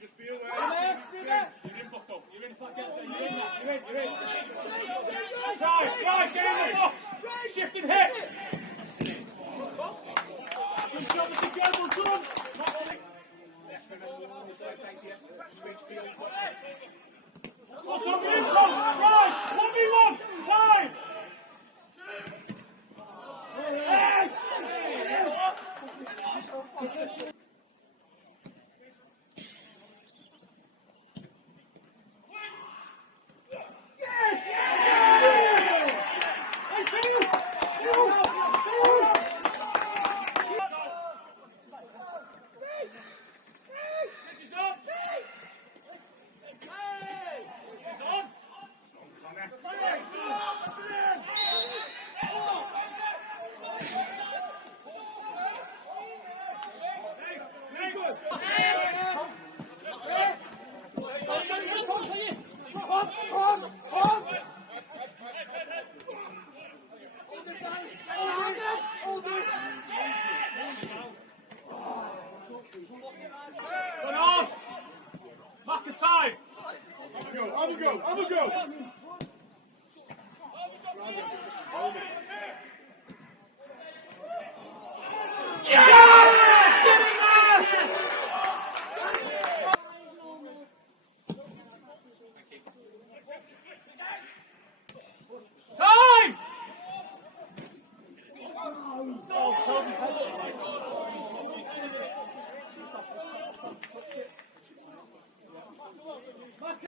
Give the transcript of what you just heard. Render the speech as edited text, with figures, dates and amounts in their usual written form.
Just be aware. You're in buckle. You're in. You're in. Drive, get in the box. Shift and hit. Good job, Mr. Gale, well done. What's on the inside? Drive. 1v1. Time. Mark the time. Have a go. Time!